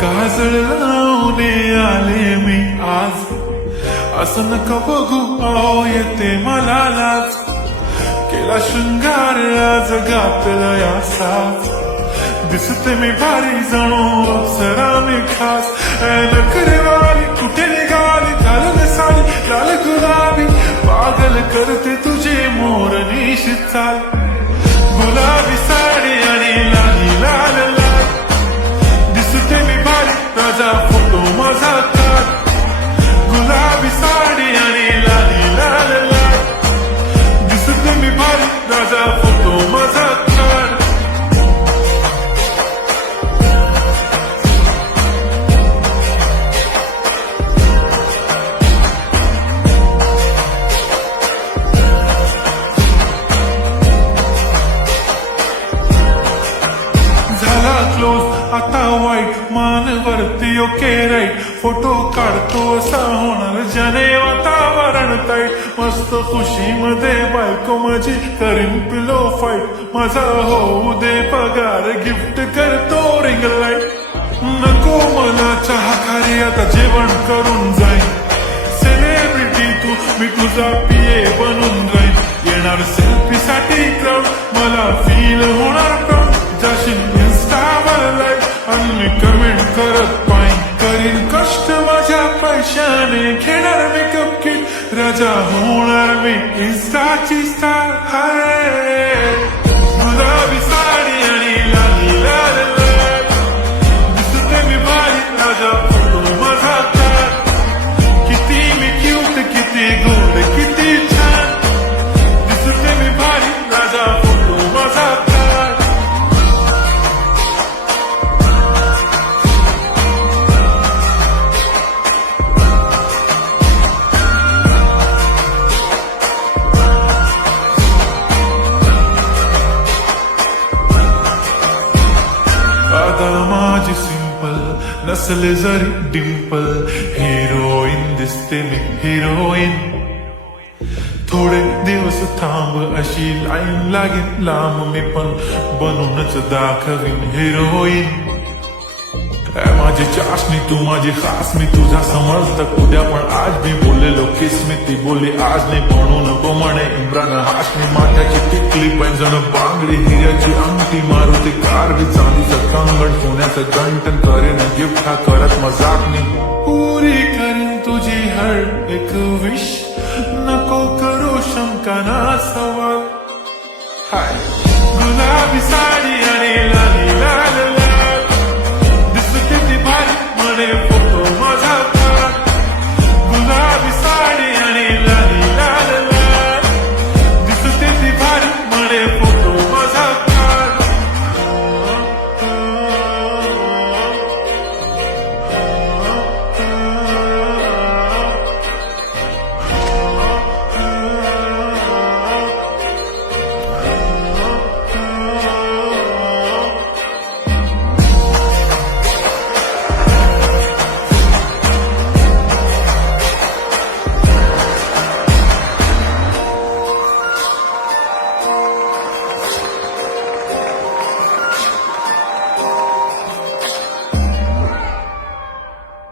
काजळ लावणे आले मी आज, असं नका बघू अहो येते मला लाज. केला शृंगार आज घातला यासाच, दिसते मी भारी जणू अप्सरा मी खास. नखरेवाली कुठे निघाली घालून साडी लाल गुलाबी, पागल करते तुझी मोरनीशी चाल. गुलाबी साडी आणि लाली लाल लाल, दिसते मी भारी राजा फोटो माझा काढ. गुलाबी साडी आणि लाली लाल लाल, दिसते मी भारी राजा फोटो माझा काढ. झाला क्लोज आता वाईट, मान वरती ओके राईट. फोटो काढतो असा होणार ज्याने वातावरण ताईट. मस्त खुशी मध्ये बायको माझी करीन पिलो फाईट. माझा होऊ दे पगार गिफ्ट करतो रिंग लाईट. नको मला चहा खारी आता जेवण करून जाईन. सेलिब्रिटी तू मी तुझा पिये बनून जाईन. येणार सेल्फी साठी क्राऊड, मला फील होणार प्राऊड. जाशील इन्स्टावर लाईव्ह आणि मी कमेंट करत पाहिन. करीन कष्ट माझ्या पैशाने, घेणार मेकअप किट, राजा होणार मी इन्स्टाची स्टार. हाय गुलाबी साडी आणि लाली लाल लाल, दिसते मी भारी राजा फोटो माझा काढ. किती मी क्यूट किती गोड किती छान, दिसते मी भारी राजा फोटो माझा काढ. आता माझी सिंपल नसले जरी डिंपल, हिरोईन दिसते मी हिरोईन. थोडे दिवस थांब अशी लाईन लागेल लांब, मी पण बनूनच दाखवीन हिरोईन. माझी चाशनी तू माझी खास, मी तुझा समजत उद्या पण आज मी बोललेलो किस मी. ती बोलली आज नाही म्हणू नको म्हणे इम्रान हाशमी. माथ्याची टिकली पैंजण बांगडी, हिऱ्याची अंगठी, मारुती कार बी, चांदीचं कंगण, सोन्याचं गंटन. करेन गिफ्ट हा करत मजाक मी, पुरी करीन तुझी हर एक विश. नको करू शंका ना सवाल. हाय गुलाबी